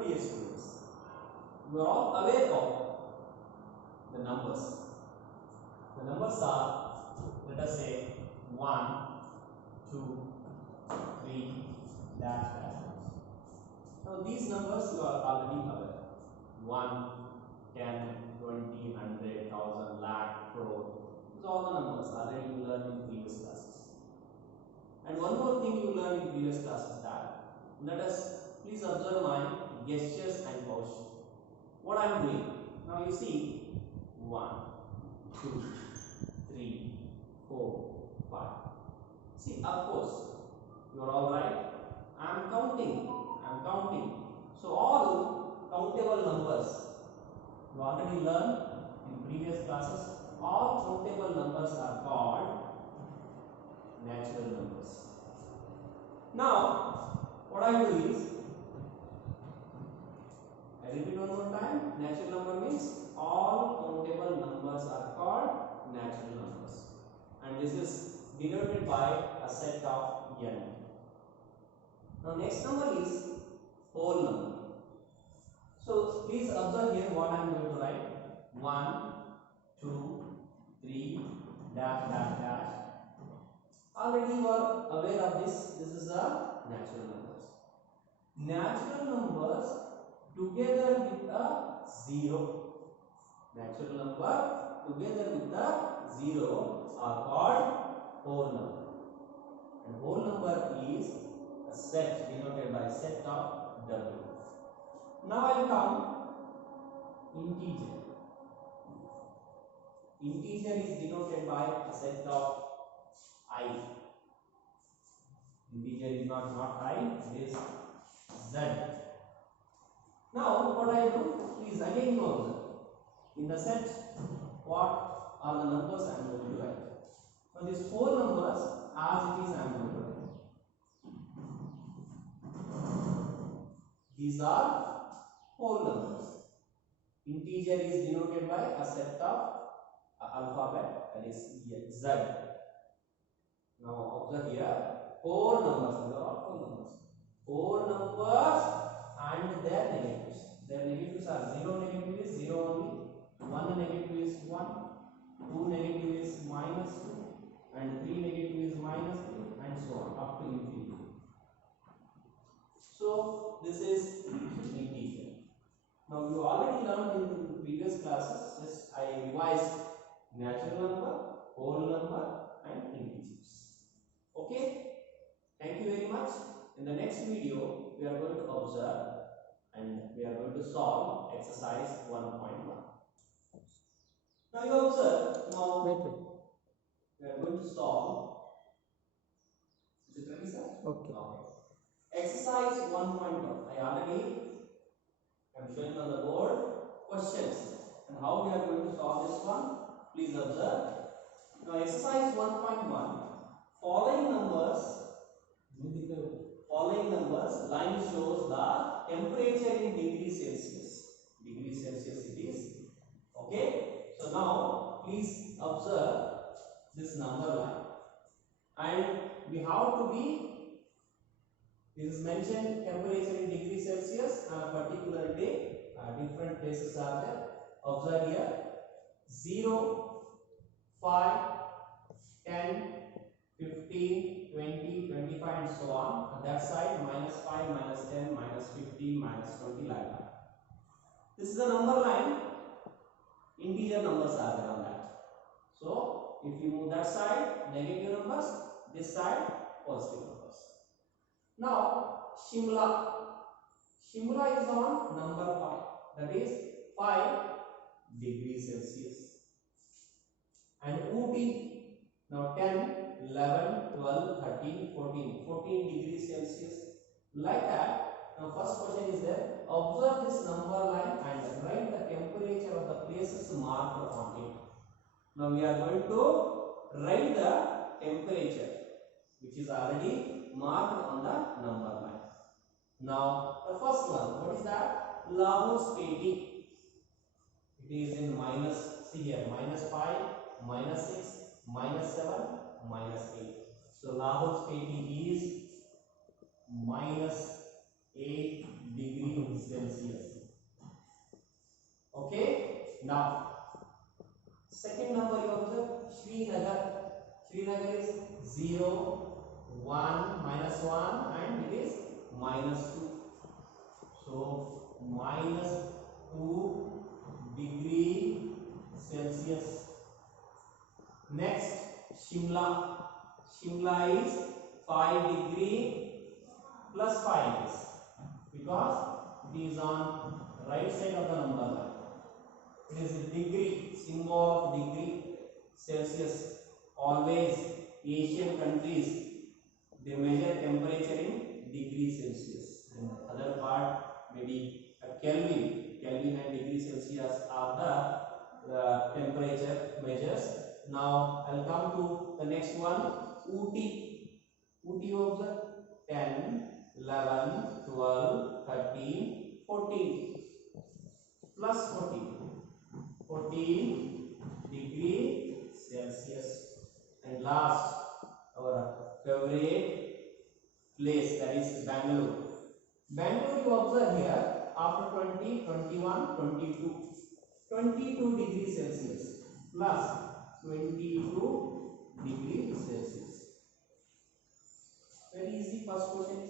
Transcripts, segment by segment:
Now dear students, you are all aware of the numbers. The numbers are, let us say, 1, 2, 3, dash, dash. Now these numbers you are already aware. 1, 10, 20, 100, 1000, lakh, crore. These are all the numbers already you learned in previous classes. And one more thing you learned in previous classes, that let us please observe my gestures and posture. What I am doing now, you see 1, 2, 3, 4, 5. See, of course you are all right. I am counting. So all countable numbers you already learned in previous classes. All countable numbers are called natural numbers. Now what I do is, I repeat one more time. Natural number means all countable numbers are called natural numbers, and this is denoted by a set of n. Now next number is whole number. So please observe here what I am going to write. 1, 2, 3, dash, dash, dash. Already you are aware of this. This is a natural numbers. Natural numbers together with a 0. Natural number together with a 0 are called whole number. And whole number is a set denoted by set of W. Now I will count integer. Integer is denoted by a set of I. Integer is not I, it is Z. Now what I do, please again you observe. In the set, what are the numbers I am going to write? Now these 4 numbers, as it is I am going to write. These are whole numbers. Integer is denoted by a set of alphabet, that is Z. Now observe here, 4 numbers. These are all whole numbers. 4 numbers and their negatives. Their negatives are 0 negative is 0 only, 1 negative is 1, 2 negative is -2, and 3 negative is -3, and so on up to infinity. So this is integer. Now you already learned in previous classes. Just I revised natural number, whole number, and integers. Okay. Thank you very much. In the next video, we are going to observe and we are going to solve exercise 1.1. Now you observe. Now we are going to solve. Is it ready, sir? Okay. Exercise 1.1. I already am showing on the board questions and how we are going to solve this one. Please observe. Now exercise 1.1. Following numbers, line shows the temperature in degrees Celsius. Degrees Celsius it is. Okay. So now please observe this number line, and we have to be. This is mentioned temperature in degrees Celsius on a particular day. Different places are there. Observe here. 0, 5, 10, 15, 20, 25 and so on. On that side, -5, -10, -15, -20 like that. This is the number line. Integer numbers are there on that. So if you move that side, negative numbers, this side, positive numbers. Now Shimla. Shimla is on number 5. That is 5 degrees Celsius. And Ooty, now 10, 11, 12, 13, 14. 14 degrees Celsius. Like that. Now first question is there. Observe this number line and write the temperature of the places marked on it. Now we are going to write the temperature which is already marked on the number line. Now the first one, what is that? Lahore Spiti. It is in minus, see here, -5, -6, -7, -8. So Lahore Spiti is -8 degrees Celsius. enough. Second number you observe Srinagar. Srinagar is 0, 1, -1 and it is -2. So -2 degree Celsius. Next Shimla. Shimla is 5 degree plus 5 is because it is on right side of the number line. It is a degree, symbol of degree Celsius. Always Asian countries they measure temperature in degree Celsius. And other part maybe a Kelvin. Kelvin and degree Celsius are the temperature measures. Now I'll come to the next one. Ooty. Ooty observe 10, 11, 12, 13, 14 plus 14 degree Celsius. And last, our favorite place, that is Bangalore. Bangalore you observe here after 20, 21, 22. 22 degrees Celsius plus 22 degrees Celsius. Very easy first question.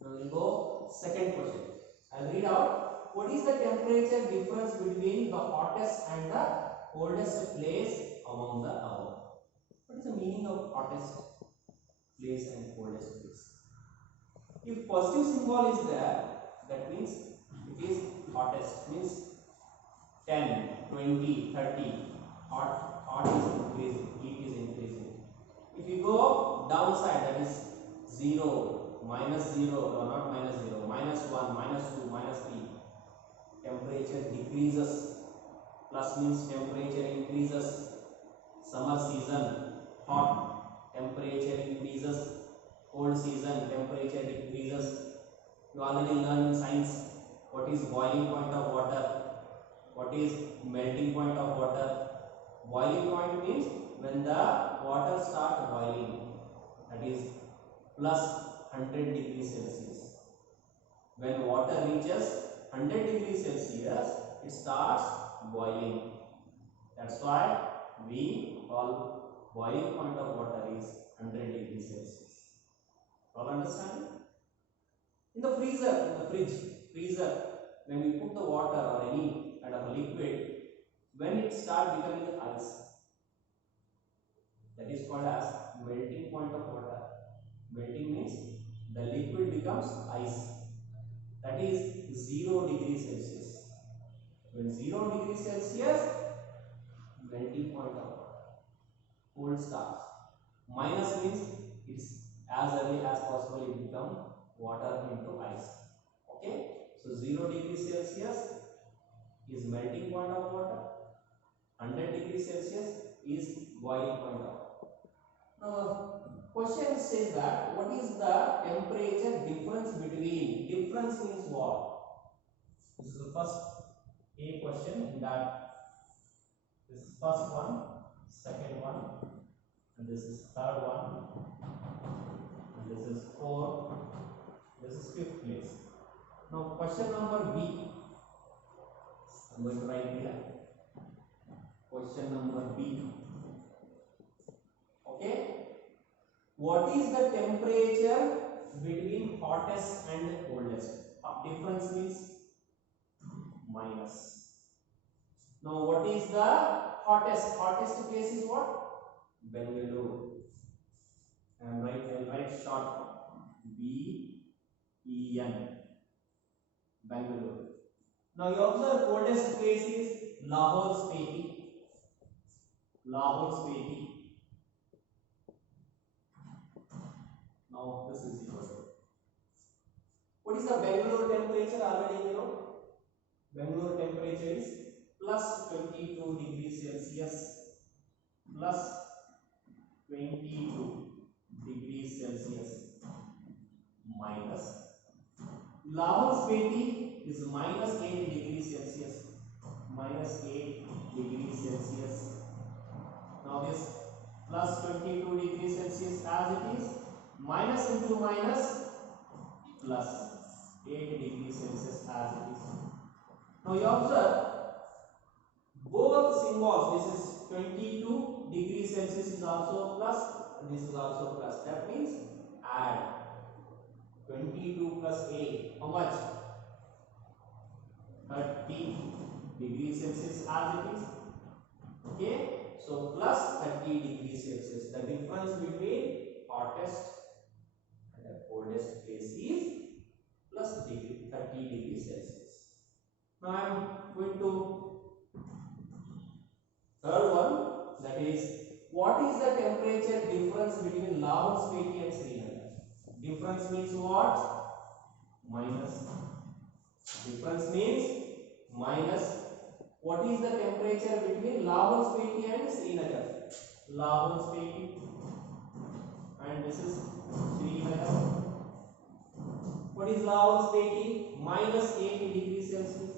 Now we will go second question. I'll read out. What is the temperature difference between the hottest and the coldest place among the above? What is the meaning of hottest place and coldest place? If positive symbol is there, that means it is hottest. Means 10, 20, 30. Hot is increasing, heat is increasing. If you go downside, that is 0, -0, or not -0, -1, -2, -3. Temperature decreases. Plus means temperature increases. Summer season hot, temperature increases. Cold season temperature decreases. You already learned in science what is boiling point of water, what is melting point of water. Boiling point means when the water starts boiling, that is plus 100 degrees Celsius. When water reaches 100 degrees Celsius, it starts boiling. That's why we call boiling point of water is 100 degrees Celsius. All understand? In the freezer, when we put the water or any kind of a liquid, when it starts becoming ice, that is called as melting point of water. Melting means the liquid becomes ice. That is 0 degrees Celsius. When 0 degrees Celsius, melting point of water. Cold starts. Minus means it's as early as possible it become water into ice. Okay. So 0 degrees Celsius is melting point of water. 100 degrees Celsius is boiling point of water. Now question says that what is the temperature difference between, difference means what? This is the first A question in that. This is first one, second one, and this is third one, and this is fourth, this is fifth place. Now question number B. I'm going to write here. Question number B. Okay. What is the temperature between hottest and coldest? Difference means minus. Now what is the hottest? Hottest place is what? Bangalore. And I'll write short B-E-N. Bangalore. Now you observe coldest place is Lahore Spiti. Lahore Spiti. Now this is equal to. What is the Bangalore temperature? Already we know. Bangalore temperature is plus 22 degrees Celsius. Plus 22 degrees Celsius. Minus. Lahore Spiti is minus 8 degrees Celsius. Minus 8 degrees Celsius. Now this plus 22 degrees Celsius as it is. Minus into minus plus 8 degrees Celsius as it is. Now you observe both symbols, this is 22 degrees Celsius is also plus, and this is also plus. That means add 22 plus 8, how much? 30 degrees Celsius as it is. Okay, so plus 30 degrees Celsius. The difference between hottest and the coldest place is plus 30 degrees Celsius. Now I am going to third one, that is, what is the temperature difference between Lahore Spiti and Srinagar? Difference means what? Minus. Difference means minus. What is the temperature between Lahore Spiti and Srinagar? Lahore Spiti, and this is Srinagar. What is Lahore Spiti? Minus 8 degrees Celsius.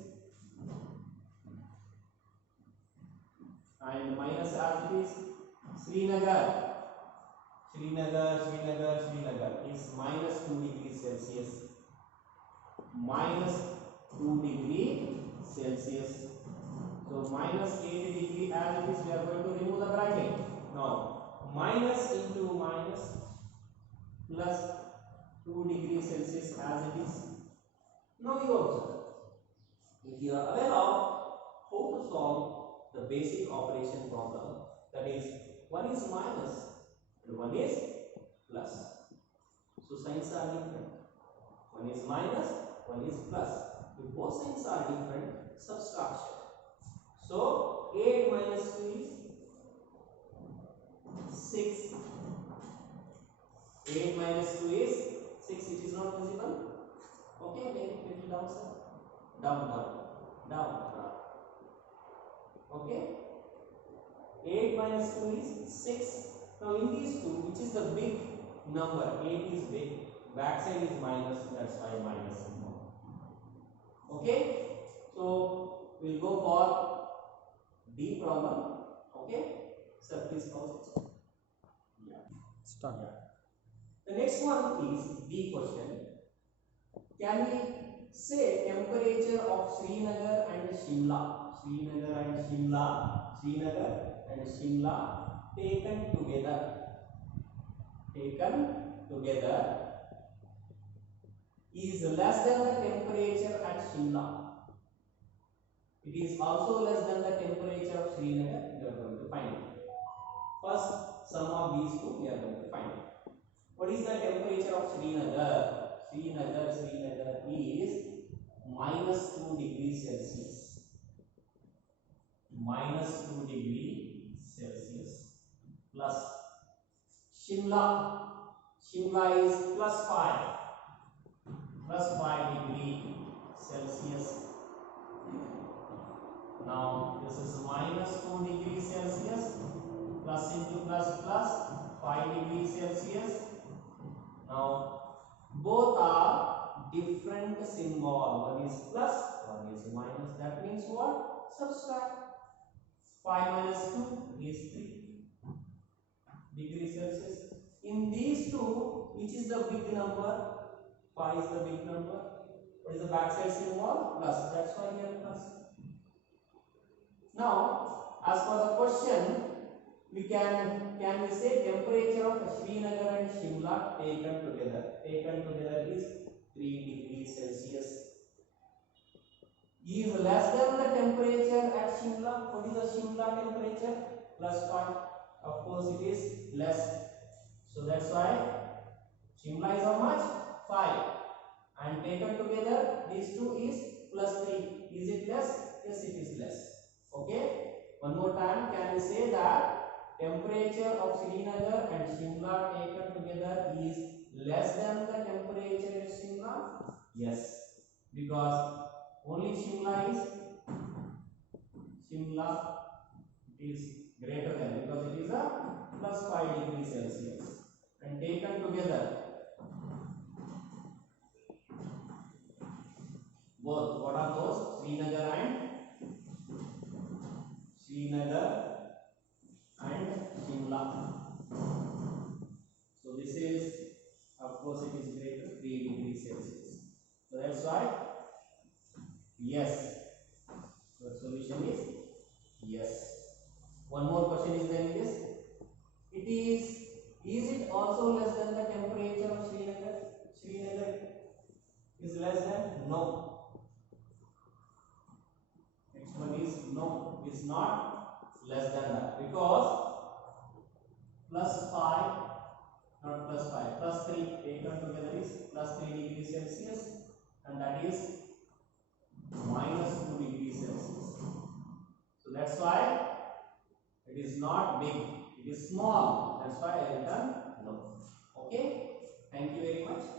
And minus as it is Srinagar. Srinagar is minus 2 degrees Celsius. Minus 2 degree Celsius. So minus 8 degree as it is, we are going to remove the bracket. Now minus into minus plus 2 degrees Celsius as it is. Now you observe. If you are aware of how to solve the basic operation problem, that is, one is minus and one is plus. So signs are different. One is minus, one is plus. If both signs are different, subtraction. So 8 minus 2 is 6. 8 minus 2 is 6. It is not visible. Okay, make it little down, sir. Down. Okay. 8 minus 2 is 6. Now in these two, which is the big number? 8 is big. Backside is minus. That's why minus. Okay. So we'll go for D problem. Okay. Sir, please pause it. Yeah. Start. Yeah. The next one is D question. Can we say temperature of Srinagar and Shimla? Srinagar and Shimla taken together is less than the temperature at Shimla. It is also less than the temperature of Srinagar. We are going to find it. First, sum of these two we are going to find it. What is the temperature of Srinagar? Srinagar is minus 2 degrees Celsius. Minus 2 degrees Celsius. Plus Shimla is plus 5 degrees Celsius. Now this is minus 2 degrees Celsius plus into plus 5 degrees Celsius. Now both are different symbol. One is plus, one is minus. That means what? Subtract. 5 minus 2 is 3 degrees Celsius. In these two, which is the big number? 5 is the big number. What is the backside symbol? Plus. That's why we have plus. Now, as for the question, we can we say temperature of Srinagar and Shimla taken together is 3 degrees Celsius is less than the temperature at Shimla. What is the Shimla temperature? Plus 5. Of course it is less. So that's why Shimla is how much? 5. And taken together these two is plus 3. Is it less? Yes, it is less. Okay. One more time, can we say that temperature of Srinagar and Shimla taken together is less than the temperature at Shimla? Yes, because only Shimla is greater than, because it is a plus 5 degrees Celsius, and taken together both, what are those? Srinagar and Shimla. So this is, of course it is greater 3 degrees Celsius. So that's why yes. The solution is Yes. One more question is there in this. Is it also less than the temperature of Srinagar? Srinagar is less than? No. Next one is no, is not less than that, because plus 5, not plus 5, plus 3 taken together is plus 3 degrees Celsius, and that is minus 2 degrees Celsius. So that's why it is not big, it is small. That's why I written no. Okay, thank you very much.